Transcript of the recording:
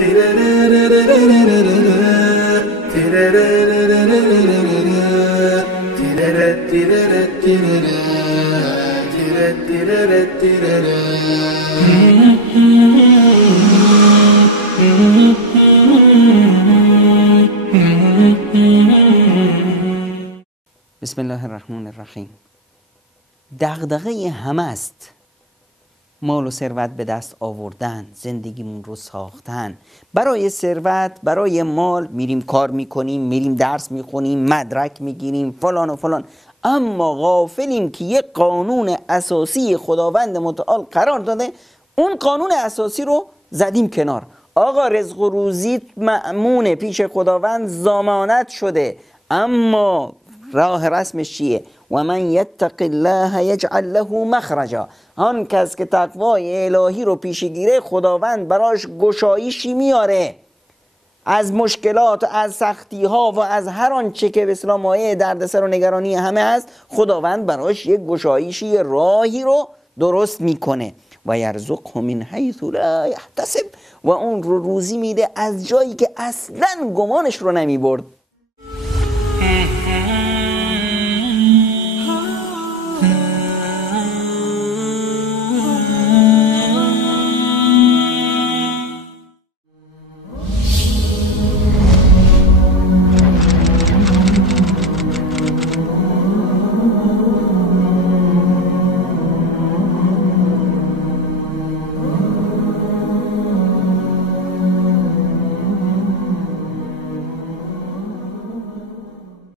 بسم الله الرحمن الرحیم. دغدغه همه است مال و ثروت به دست آوردن، زندگیمون رو ساختن. برای ثروت، برای مال میریم کار میکنیم، میریم درس میخونیم، مدرک میگیریم، فلان و فلان، اما غافلیم که یک قانون اساسی خداوند متعال قرار داده، اون قانون اساسی رو زدیم کنار. آقا رزق و روزی مأمونه پیش خداوند، ضمانت شده، اما راه رسمش چیه؟ و من یتق الله یجعل له مخرجا. آن کس که تقوای الهی رو پیش گیره، خداوند براش گشایشی میاره از مشکلات و از سختی ها و از هر آنچه که به اصطلاح مایه دردسر و نگرانی همه هست، خداوند براش یک گشایشی، راهی رو درست میکنه. و یرزقه من حیث لا یحتسب، و اون رو روزی میده از جایی که اصلا گمانش رو نمیبرد.